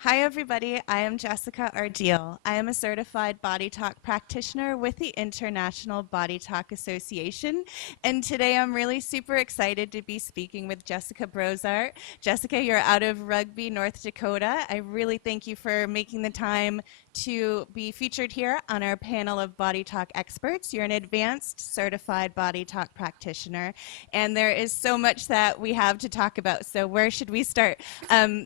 Hi, everybody. I am Jessica Ardeal. I am a certified body talk practitioner with the International Body Talk Association. And today I'm really super excited to be speaking with Jessica Brossart. Jessica, you're out of Rugby, North Dakota. I really thank you for making the time to be featured here on our panel of body talk experts. You're an advanced certified body talk practitioner, and there is so much that we have to talk about. So, where should we start?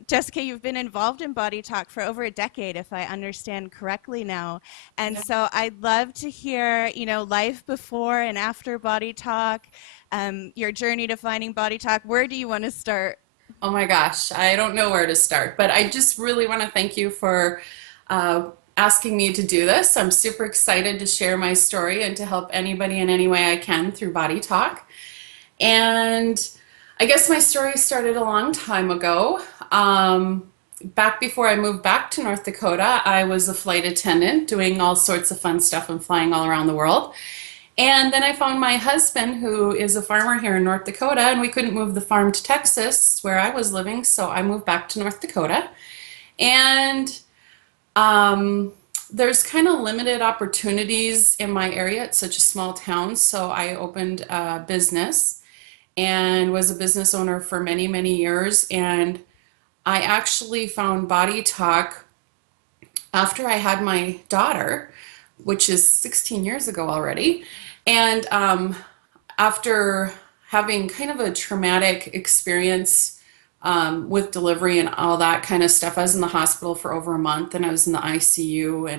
Jessica, you've been involved in body talk for over a decade, if I understand correctly now. And so I'd love to hear, life before and after body talk, your journey to finding body talk. Where do you want to start? Oh my gosh, I don't know where to start, but I just really want to thank you for uh, asking me to do this. I'm super excited to share my story and to help anybody in any way I can through Body Talk. And I guess my story started a long time ago. Back before I moved back to North Dakota, I was a flight attendant doing all sorts of fun stuff and flying all around the world. And then I found my husband, who is a farmer here in North Dakota, and we couldn't move the farm to Texas, where I was living, so I moved back to North Dakota. And um, there's kind of limited opportunities in my area. It's such a small town, so I opened a business and was a business owner for many, many years. And I actually found Body Talk after I had my daughter, which is 16 years ago already. And after having kind of a traumatic experience with delivery and all that kind of stuff, I was in the hospital for over a month and I was in the ICU,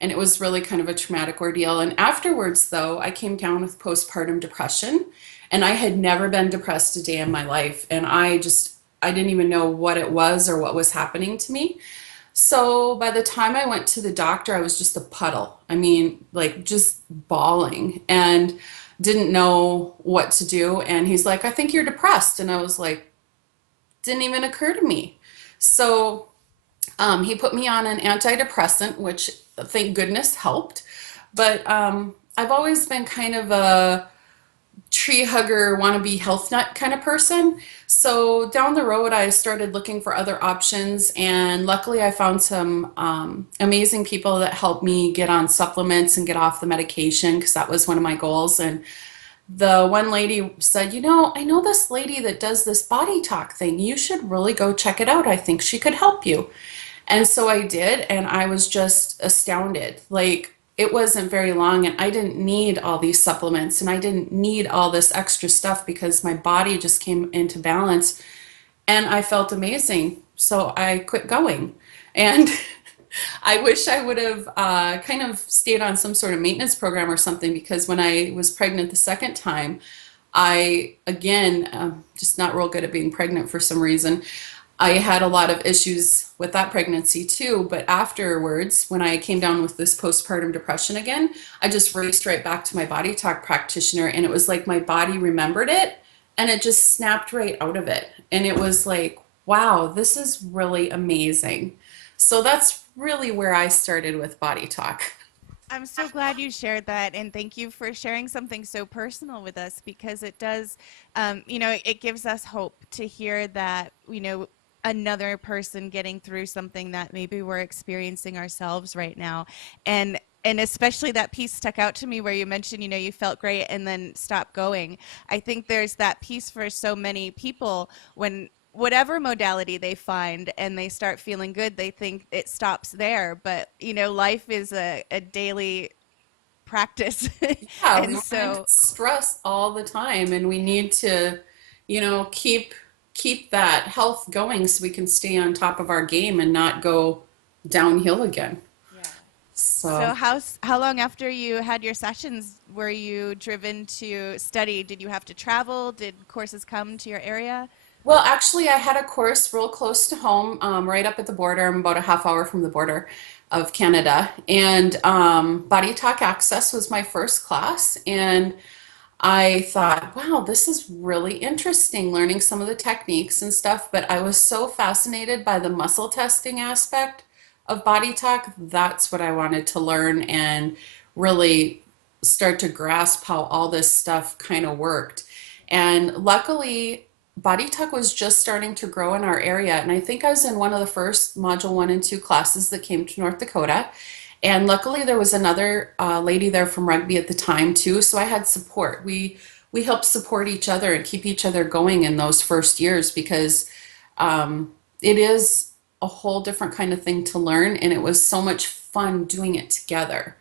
and it was really kind of a traumatic ordeal. And afterwards, though, I came down with postpartum depression, and I had never been depressed a day in my life. And I didn't even know what it was or what was happening to me. So by the time I went to the doctor, I was just a puddle. I mean, like just bawling and didn't know what to do. And he's like, I think you're depressed. And I was like, didn't even occur to me. So he put me on an antidepressant, which thank goodness helped. But I've always been kind of a tree hugger, wannabe health nut kind of person. So down the road, I started looking for other options, and luckily, I found some amazing people that helped me get on supplements and get off the medication because that was one of my goals. And the one lady said, I know this lady that does this body talk thing. You should really go check it out. I think she could help you. And so I did, and I was just astounded. Like, it wasn't very long, and I didn't need all these supplements, and I didn't need all this extra stuff because my body just came into balance, and I felt amazing. So I quit going. And I wish I would have kind of stayed on some sort of maintenance program or something, because when I was pregnant the second time, I, again, just not real good at being pregnant for some reason. I had a lot of issues with that pregnancy too, but afterwards, when I came down with this postpartum depression again, I just raced right back to my body talk practitioner, and it was like my body remembered it and it just snapped right out of it. And it was like, wow, this is really amazing. So that's really where I started with body talk. I'm so glad you shared that, and thank you for sharing something so personal with us because it does, it gives us hope to hear that, another person getting through something that maybe we're experiencing ourselves right now. And especially that piece stuck out to me where you mentioned, you felt great and then stopped going. I think there's that piece for so many people when whatever modality they find and they start feeling good, they think it stops there. But, life is a daily practice. Yeah, And we're under so stress all the time, and we need to, keep that health going so we can stay on top of our game and not go downhill again. yeah. So, So how long after you had your sessions were you driven to study? Did you have to travel? Did courses come to your area? well, actually, I had a course real close to home, right up at the border. I'm about a half hour from the border of Canada, and Body Talk Access was my first class, and I thought, wow, this is really interesting learning some of the techniques and stuff, but I was so fascinated by the muscle testing aspect of Body Talk. That's what I wanted to learn and really start to grasp how all this stuff kind of worked. And luckily, Body Tuck was just starting to grow in our area. And I think I was in one of the first module 1 and 2 classes that came to North Dakota. And luckily there was another lady there from rugby at the time too. So I had support. We helped support each other and keep each other going in those first years because it is a whole different kind of thing to learn. And it was so much fun doing it together.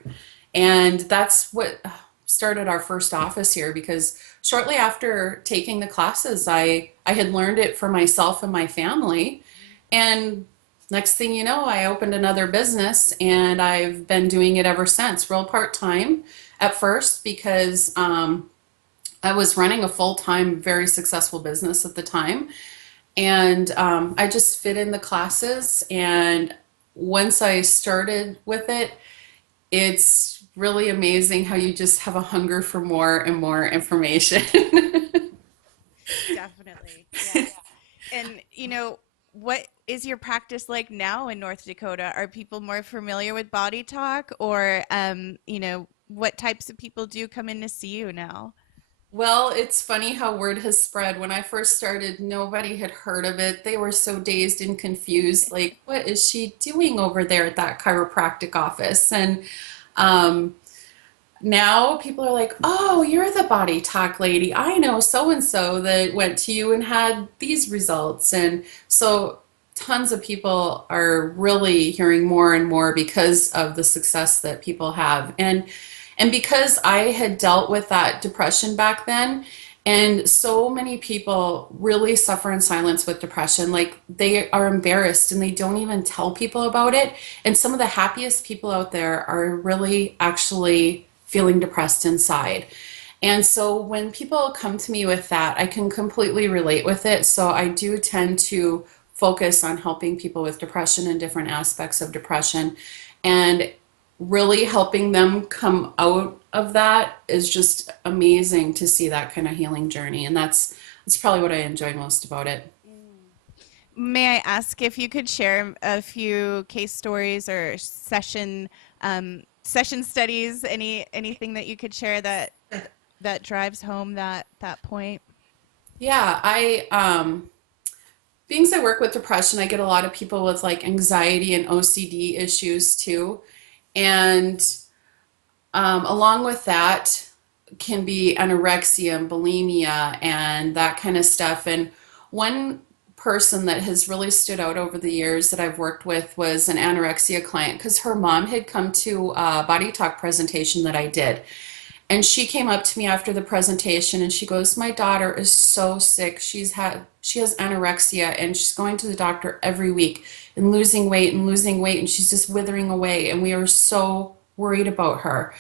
And that's what started our first office here because shortly after taking the classes, I had learned it for myself and my family. And next thing you know, I opened another business and I've been doing it ever since, real part time at first because I was running a full time, very successful business at the time. And I just fit in the classes. And once I started with it, it's really amazing how you just have a hunger for more and more information. Definitely. Yes. And, what is your practice like now in North Dakota? Are people more familiar with body talk or, what types of people do come in to see you now? Well, it's funny how word has spread. When I first started, nobody had heard of it. They were so dazed and confused, like, what is she doing over there at that chiropractic office? And um, now people are like, oh, you're the body talk lady. I know so and so that went to you and had these results. And so tons of people are really hearing more and more because of the success that people have. And because I had dealt with that depression back then, and so many people really suffer in silence with depression. Like they are embarrassed and they don't even tell people about it. And some of the happiest people out there are really actually feeling depressed inside. And so when people come to me with that, I can completely relate with it. So I do tend to focus on helping people with depression and different aspects of depression. And really helping them come out of that is just amazing to see that kind of healing journey. And that's probably what I enjoy most about it. May I ask if you could share a few case stories or session studies, anything that you could share that drives home that point? Yeah, I being as I work with depression, I get a lot of people with like anxiety and OCD issues too. And along with that can be anorexia and bulimia and that kind of stuff. And one person that has really stood out over the years that I've worked with was an anorexia client because her mom had come to a body talk presentation that I did. And she came up to me after the presentation and she goes, "My daughter is so sick. She has anorexia and she's going to the doctor every week and losing weight and she's just withering away and we are so worried about her."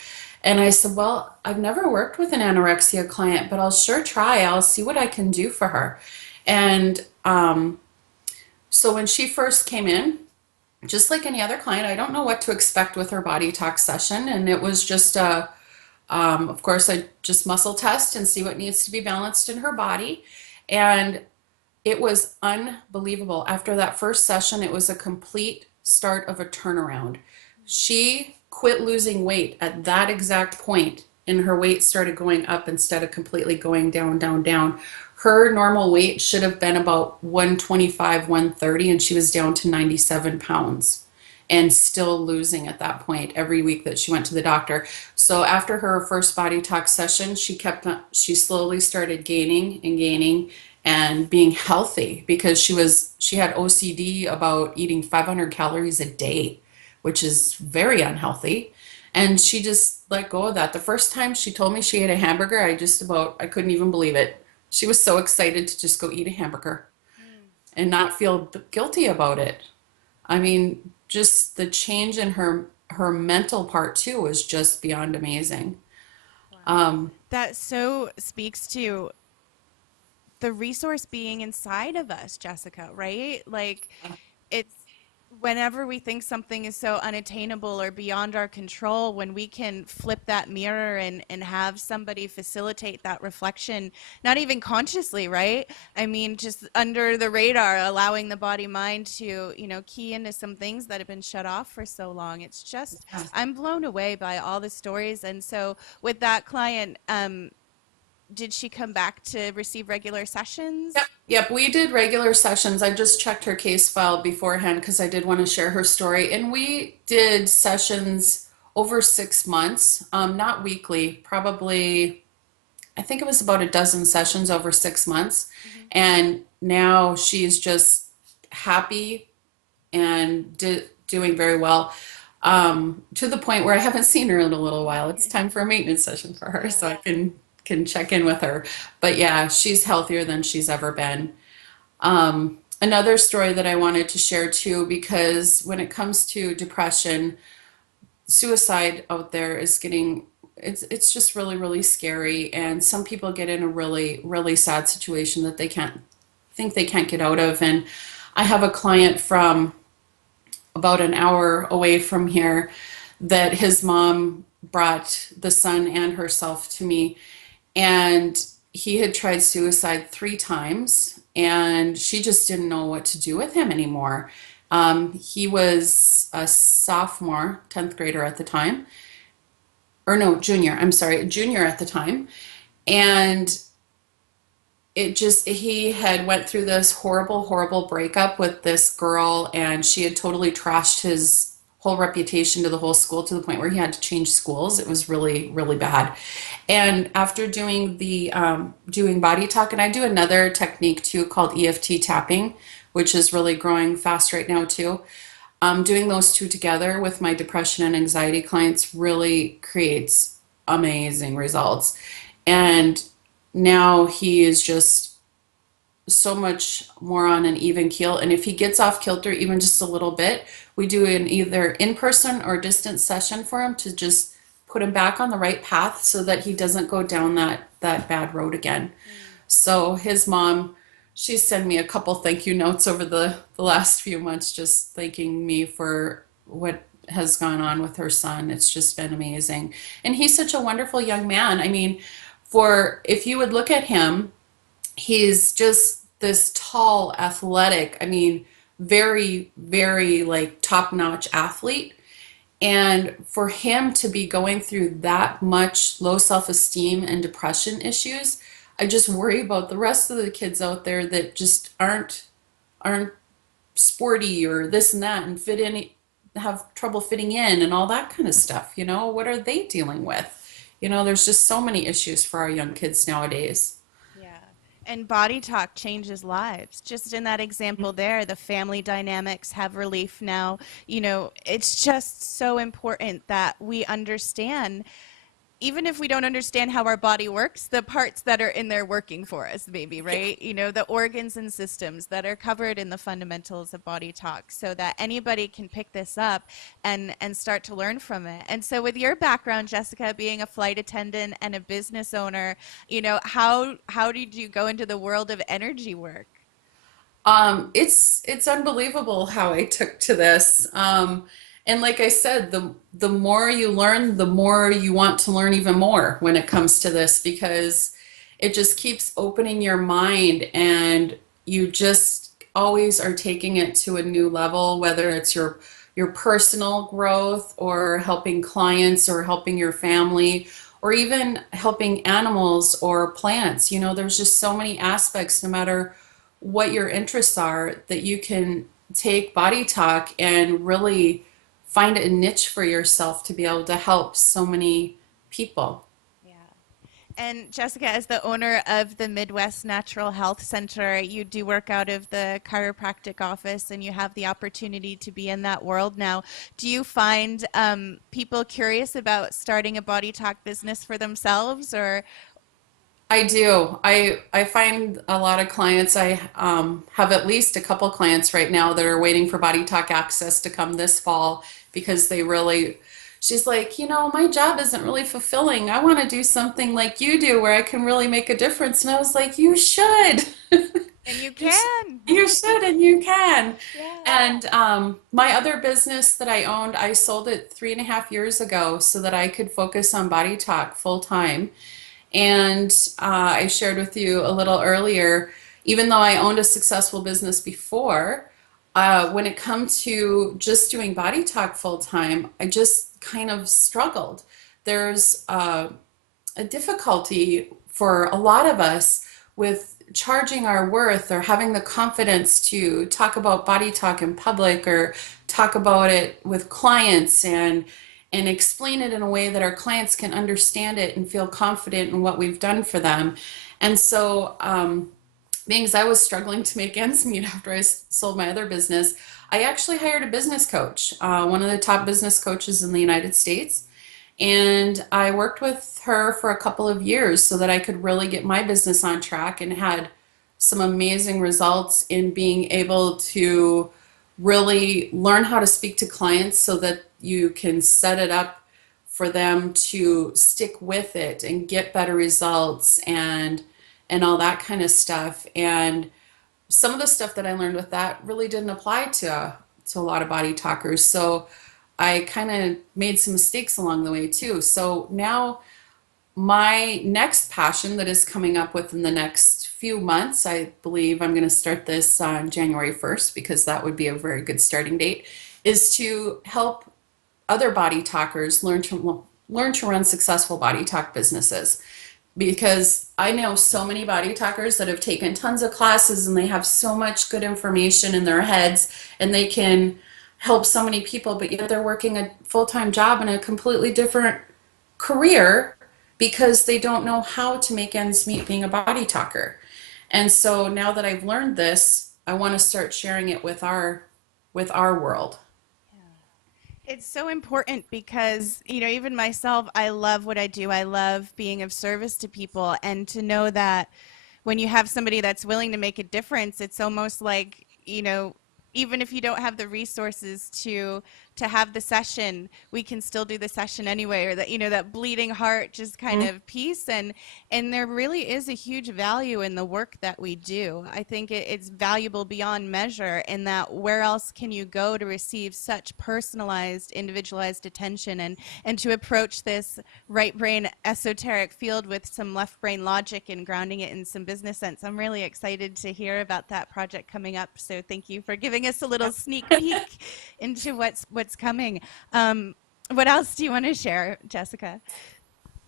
And I said, "Well, I've never worked with an anorexia client, but I'll sure try. I'll see what I can do for her." And so when she first came in, just like any other client, I don't know what to expect with her body talk session. And it was just of course, I just muscle test and see what needs to be balanced in her body. And it was unbelievable. After that first session, it was a complete start of a turnaround. She quit losing weight at that exact point, and her weight started going up instead of completely going down, down, down. Her normal weight should have been about 125, 130, and she was down to 97 pounds and still losing at that point every week that she went to the doctor. So after her first body talk session, she slowly started gaining and gaining and being healthy because she had OCD about eating 500 calories a day, which is very unhealthy. And she just let go of that. The first time she told me she ate a hamburger, I couldn't even believe it. She was so excited to just go eat a hamburger and not feel guilty about it. I mean, just the change in her mental part too was just beyond amazing. Wow. That so speaks to the resource being inside of us, Jessica, right? Like it's whenever we think something is so unattainable or beyond our control, when we can flip that mirror and have somebody facilitate that reflection, not even consciously, right? I mean, just under the radar, allowing the body mind to, key into some things that have been shut off for so long. It's just, I'm blown away by all the stories. And so with that client, did she come back to receive regular Yep, sessions? yep. We did regular sessions. I just checked her case file beforehand because I did want to share her story. And we did sessions over 6 months, not weekly, probably, I think it was about a dozen sessions over 6 months. Mhm. And now she's just happy and doing very well, to the point where I haven't seen her in a little while. It's time for a maintenance session for her, Yeah. so I can check in with her. But yeah, she's healthier than she's ever been. Another story that I wanted to share too, because when it comes to depression, suicide out there is getting, it's just really, really scary. And some people get in a really, really sad situation that they can't think they can't get out of. And I have a client from about an hour away from here that his mom brought the son and herself to me, and he had tried suicide 3 times and she just didn't know what to do with him anymore. He was a sophomore, 10th grader at the time, or no, junior, I'm sorry, junior at the time. And it just, he had went through this horrible, horrible breakup with this girl, and she had totally trashed his whole reputation to the whole school to the point where he had to change schools. It was really, really bad. And after doing the doing body talk, and I do another technique too called EFT tapping, which is really growing fast right now too. Doing those two together with my depression and anxiety clients really creates amazing results. And now he is just so much more on an even keel. And if he gets off kilter even just a little bit, we do an either in-person or distance session for him to just put him back on the right path so that he doesn't go down that bad road again. Mm. So his mom, she sent me a couple thank you notes over the last few months, just thanking me for what has gone on with her son. It's just been amazing. And he's such a wonderful young man. I mean, for if you would look at him, he's just this tall, athletic, I mean, very, very like top-notch athlete. And for him to be going through that much low self-esteem and depression issues, I just worry about the rest of the kids out there that just aren't sporty or this and that and fit in, have trouble fitting in and all that kind of stuff. What are they dealing with? There's just so many issues for our young kids nowadays. Yeah. And body talk changes lives. Just in that example there, the family dynamics have relief now. It's just so important that we understand, even if we don't understand how our body works, the parts that are in there working for us, maybe, Yeah. right? The organs and systems that are covered in the fundamentals of body talk so that anybody can pick this up and start to learn from it. And so with your background, Jessica, being a flight attendant and a business owner, how did you go into the world of energy work? It's unbelievable how I took to this. And like I said, the more you learn, the more you want to learn even more when it comes to this, because it just keeps opening your mind, and you just always are taking it to a new level, whether it's your personal growth or helping clients or helping your family or even helping animals or plants. There's just so many aspects, no matter what your interests are, that you can take body talk and really find a niche for yourself to be able to help so many people. Yeah. And Jessica, as the owner of the Midwest Natural Health Center, you do work out of the chiropractic office and you have the opportunity to be in that world now. Do you find people curious about starting a body talk business for themselves or? I do. I find a lot of clients. I have at least a couple clients right now that are waiting for Body Talk Access to come this fall, because they really, she's like, my job isn't really fulfilling. I want to do something like you do where I can really make a difference. And I was like, you should. And you You, can. you should, and you can. Yeah. And my other business that I owned, I sold it 3.5 years ago so that I could focus on Body Talk full time. And I shared with you a little earlier, even though I owned a successful business before, when it comes to just doing body talk full time, I just kind of struggled. There's a difficulty for a lot of us with charging our worth or having the confidence to talk about body talk in public or talk about it with clients and explain it in a way that our clients can understand it and feel confident in what we've done for them. And so, being as I was struggling to make ends meet after I sold my other business, I actually hired a business coach, one of the top business coaches in the United States. And I worked with her for a couple of years so that I could really get my business on track and had some amazing results in being able to really learn how to speak to clients so that you can set it up for them to stick with it and get better results and all that kind of stuff. And some of the stuff that I learned with that really didn't apply to a lot of body talkers. So I kind of made some mistakes along the way too. So now my next passion that is coming up within the next few months, I believe I'm going to start this on January 1st because that would be a very good starting date, is to help other body talkers learn to run successful body talk businesses, because I know so many body talkers that have taken tons of classes and they have so much good information in their heads and they can help so many people, but yet they're working a full-time job in a completely different career because they don't know how to make ends meet being a body talker. And so now that I've learned this, I want to start sharing it with our world. It's so important because, even myself, I love what I do. I love being of service to people. And to know that when you have somebody that's willing to make a difference, it's almost like, even if you don't have the resources to have the session, we can still do the session anyway, or that, that bleeding heart just kind of piece. And there really is a huge value in the work that we do. I think it's valuable beyond measure in that where else can you go to receive such personalized, individualized attention and to approach this right brain esoteric field with some left brain logic and grounding it in some business sense. I'm really excited to hear about that project coming up. So thank you for giving us a little sneak peek into what's coming. What else do you want to share, Jessica?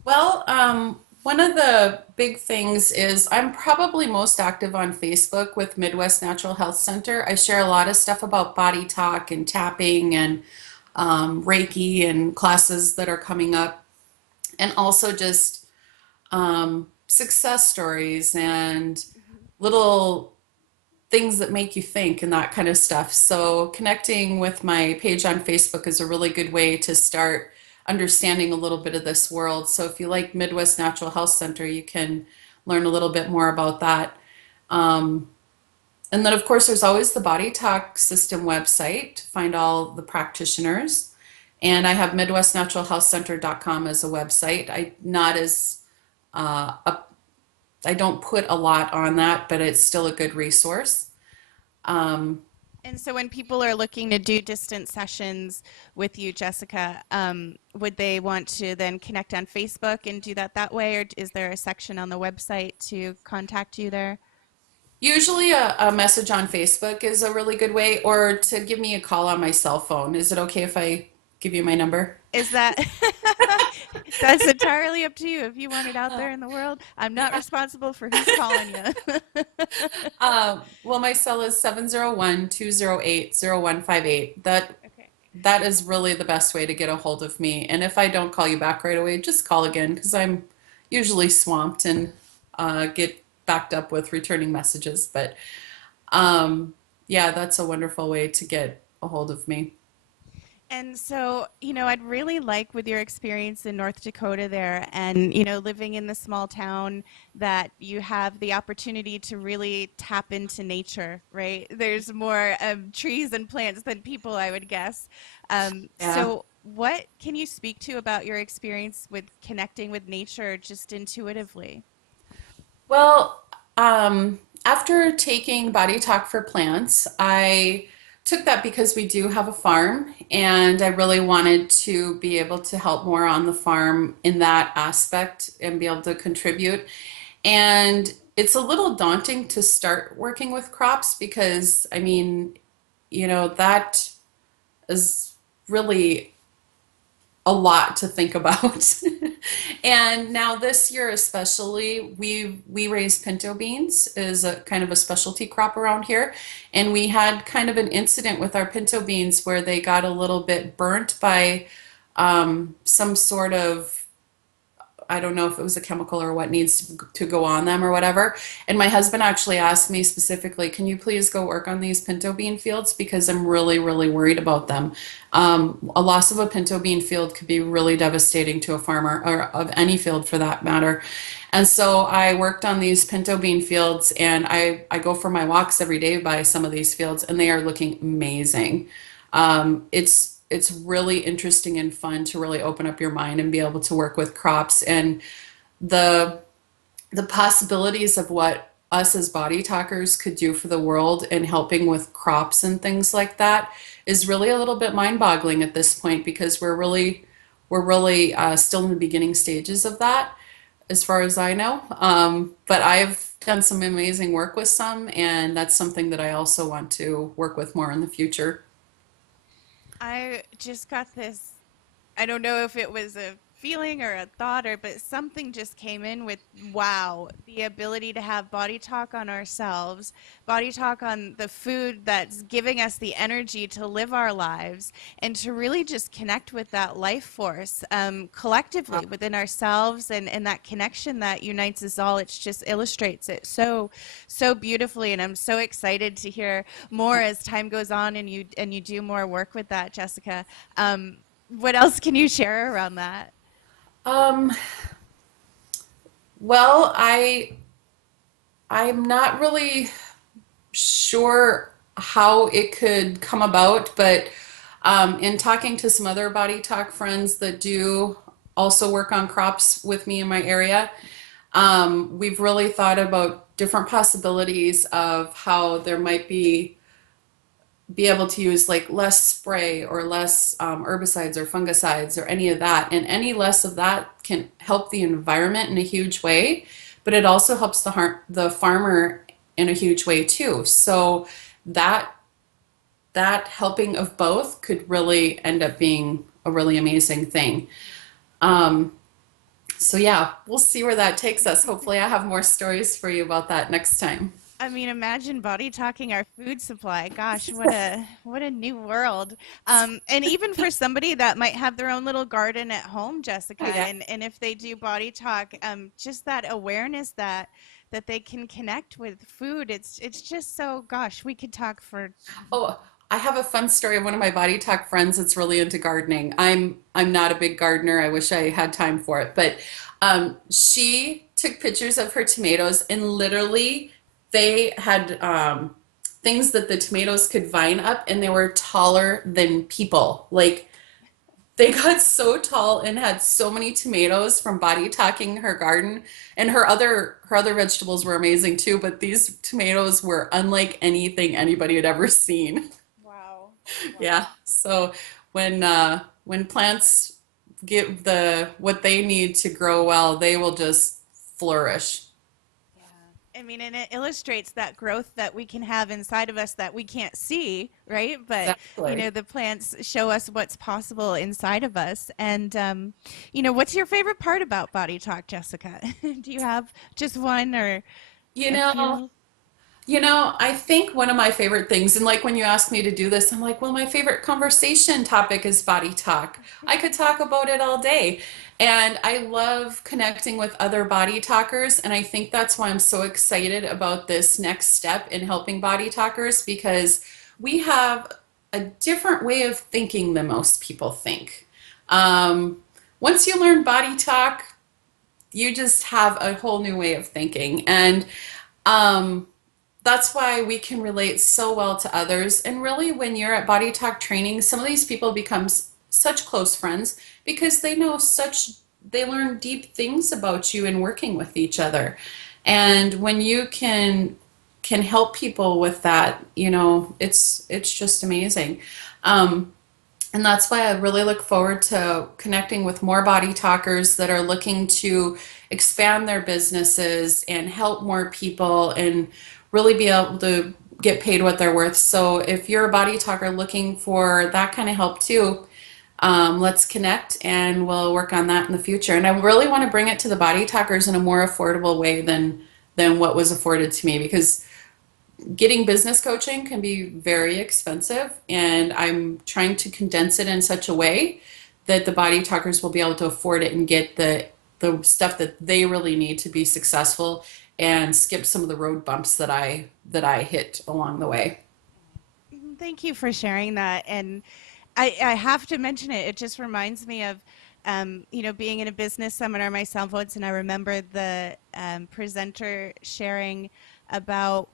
Well, one of the big things is I'm probably most active on Facebook with Midwest Natural Health Center. I share a lot of stuff about body talk and tapping and Reiki and classes that are coming up, and also just success stories and little things that make you think and that kind of stuff. So connecting with my page on Facebook is a really good way to start understanding a little bit of this world. So if you like Midwest Natural Health Center, you can learn a little bit more about that. Um, and then of course there's always the Body Talk System website to find all the practitioners. And I have midwestnaturalhealthcenter.com as a website. Not as up, I don't put a lot on that, but it's still a good resource. Um, And so when people are looking to do distance sessions with you, Jessica, would they want to then connect on Facebook and do that way, or is there a section on the website to contact you there? Usually a message on Facebook is a really good way, or to give me a call on my cell phone. Is it okay if I give you my number? Is that that's entirely up to you if you want it out there in the world. I'm not responsible for who's calling you. Well, my cell is 701-208-0158. Okay. That is really the best way to get a hold of me. And if I don't call you back right away, just call again because I'm usually swamped and get backed up with returning messages. But yeah, that's a wonderful way to get a hold of me. And so, I'd really like with your experience in North Dakota there and, living in the small town that you have the opportunity to really tap into nature, right? There's more trees and plants than people, I would guess. Yeah. So what can you speak to about your experience with connecting with nature just intuitively? Well, after taking Body Talk for Plants, I took that because we do have a farm, and I really wanted to be able to help more on the farm in that aspect and be able to contribute. And it's a little daunting to start working with crops because, I mean, that is really a lot to think about. And now this year especially, we raise pinto beans is a kind of a specialty crop around here. And we had kind of an incident with our pinto beans where they got a little bit burnt by some sort of, I don't know if it was a chemical or what needs to go on them or whatever. And my husband actually asked me specifically, can you please go work on these pinto bean fields? Because I'm really, really worried about them. A loss of a pinto bean field could be really devastating to a farmer or of any field for that matter. And so I worked on these pinto bean fields and I go for my walks every day by some of these fields and they are looking amazing. It's really interesting and fun to really open up your mind and be able to work with crops and the the possibilities of what us as body talkers could do for the world and helping with crops and things like that is really a little bit mind-boggling at this point because we're really still in the beginning stages of that as far as I know. But I've done some amazing work with some, and that's something that I also want to work with more in the future. I just got this. I don't know if it was a feeling or a thought or but something just came in with wow, the ability to have body talk on ourselves, body talk on the food that's giving us the energy to live our lives and to really just connect with that life force collectively within ourselves and that connection that unites us all. It just illustrates it so beautifully, and I'm so excited to hear more as time goes on and you do more work with that, Jessica. What else can you share around that? Um, well, I'm not really sure how it could come about, but in talking to some other body talk friends that do also work on crops with me in my area, we've really thought about different possibilities of how there might be able to use like less spray or less herbicides or fungicides or any of that. And any less of that can help the environment in a huge way, but it also helps the farmer in a huge way too. So that that helping of both could really end up being a really amazing thing. Um, so yeah, we'll see where that takes us. Hopefully, I have more stories for you about that next time. I mean, imagine body talking our food supply. Gosh, what a new world. And even for somebody that might have their own little garden at home, Jessica, Yeah. and if they do body talk, just that awareness that they can connect with food. It's just so. Gosh, we could talk for. Oh, I have a fun story of one of my body talk friends that's really into gardening. I'm not a big gardener. I wish I had time for it, but she took pictures of her tomatoes and literally they had things that the tomatoes could vine up and they were taller than people. Like they got so tall and had so many tomatoes from body talking her garden, and her other vegetables were amazing too, but these tomatoes were unlike anything anybody had ever seen. Wow. Yeah. Wow. So when plants get the what they need to grow well, they will just flourish. Yeah. I mean, and it illustrates that growth that we can have inside of us that we can't see, right? But, Exactly. the plants show us what's possible inside of us. And, what's your favorite part about Body Talk, Jessica? Do you have just one or You a know, few? I think one of my favorite things, and like when you asked me to do this, I'm like, well, my favorite conversation topic is body talk. I could talk about it all day. And I love connecting with other body talkers. And I think that's why I'm so excited about this next step in helping body talkers because we have a different way of thinking than most people think. Um, Once you learn body talk, you just have a whole new way of thinking. And um, that's why we can relate so well to others. And really, when you're at Body Talk training, some of these people become such close friends because they learn deep things about you in working with each other. And when you can help people with that, it's just amazing. Um, and that's why I really look forward to connecting with more body talkers that are looking to expand their businesses and help more people and really be able to get paid what they're worth. So if you're a body talker looking for that kind of help too, Let's connect and we'll work on that in the future. And I really want to bring it to the body talkers in a more affordable way than what was afforded to me, because getting business coaching can be very expensive, and I'm trying to condense it in such a way that the body talkers will be able to afford it and get the stuff that they really need to be successful and skip some of the road bumps that I hit along the way. Thank you for sharing that. And I have to mention it. It just reminds me of, being in a business seminar myself once, and I remember the presenter sharing about,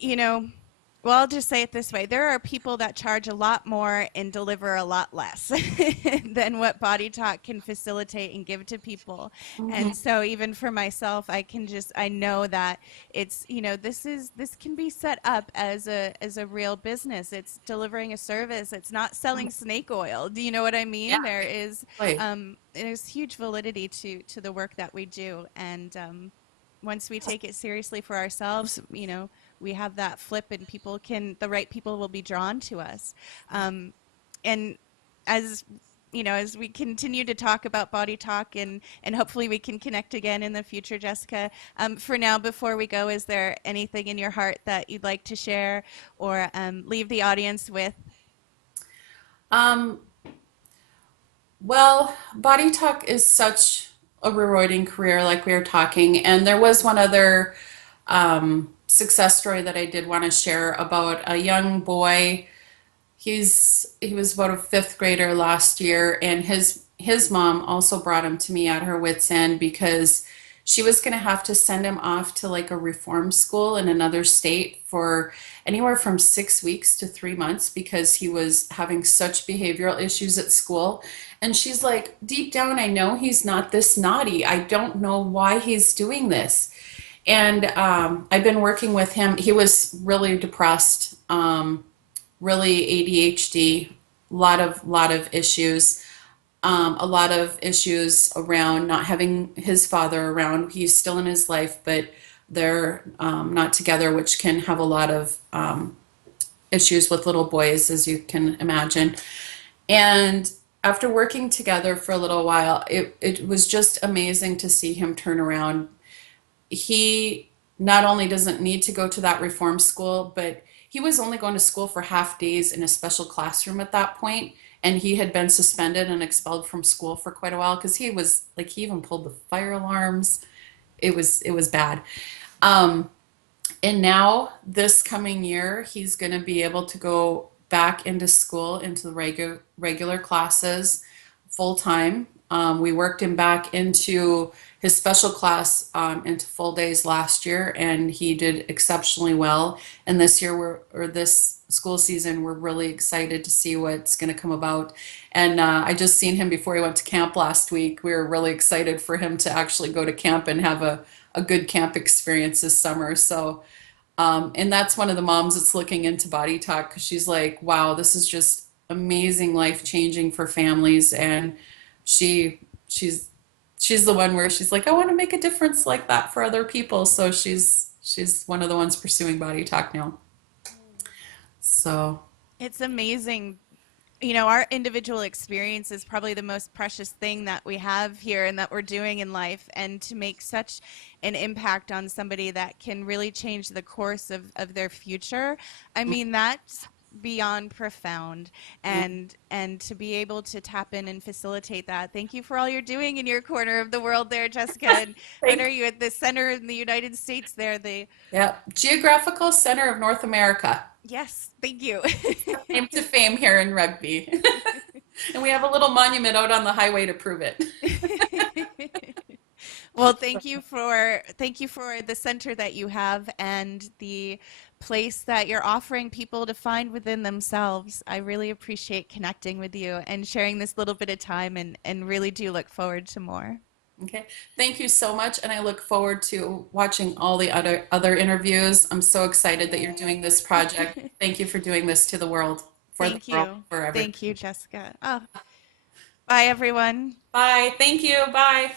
you know, well, I'll just say it this way. There are people that charge a lot more and deliver a lot less than what Body Talk can facilitate and give to people. And Mhm. so even for myself, I know that this can be set up as a real business. It's delivering a service. It's not selling snake oil. Do you know what I Yeah, mean? totally. There's huge validity to the work that we do. And once we take it seriously for ourselves, we have that flip, and the right people will be drawn to us. And as as we continue to talk about Body Talk, and hopefully we can connect again in the future, Jessica. For now, before we go, is there anything in your heart that you'd like to share or leave the audience with? Um, Well, Body Talk is such a rewarding career, like we were talking. And there was one other success story that I did want to share about a young boy. He was about a fifth grader last year, and his mom also brought him to me at her wit's end because she was going to have to send him off to like a reform school in another state for anywhere from 6 weeks to 3 months because he was having such behavioral issues at school. And she's like, deep down, I know he's not this naughty. I don't know why he's doing this. And I've been working with him. He was really depressed. Really ADHD, lot of issues, a lot of issues around not having his father around. He's still in his life, but they're not together, which can have a lot of issues with little boys, as you can imagine. And after working together for a little while, it was just amazing to see him turn around. He not only doesn't need to go to that reform school, but he was only going to school for half days in a special classroom at that point, and he had been suspended and expelled from school for quite a while because he was like he even pulled the fire alarms. It was bad. Um, and now this coming year, he's going to be able to go back into school, into the regular classes full time. We worked him back into his special class into full days last year, and he did exceptionally well. And this year, or this school season, we're really excited to see what's going to come about. And I just seen him before he went to camp last week. We were really excited for him to actually go to camp and have a good camp experience this summer. So and that's one of the moms that's looking into Body Talk because she's like, wow, this is just amazing, life changing for families. And she she's she's the one where she's like, I want to make a difference like that for other people. So she's one of the ones pursuing Body Talk now. So It's amazing. Our individual experience is probably the most precious thing that we have here and that we're doing in life. And to make such an impact on somebody that can really change the course of their future, I mean, that's beyond profound. yeah, And to be able to tap in and facilitate that. Thank you for all you're doing in your corner of the world there, Jessica. And what thank are you at the center in the United States there? yeah, geographical center of North America, Yes, thank you. claim to fame here in rugby. And we have a little monument out on the highway to prove it. Well, thank you for the center that you have and the place that you're offering people to find within themselves. I really appreciate connecting with you and sharing this little bit of time, and really do look forward to more. Okay. Thank you so much, and I look forward to watching all the other interviews. I'm so excited that you're doing this project. Thank you for doing this to the world, for the Thank world, you. for everybody. Thank you, Jessica. Oh, bye everyone. Bye. Thank you. Bye.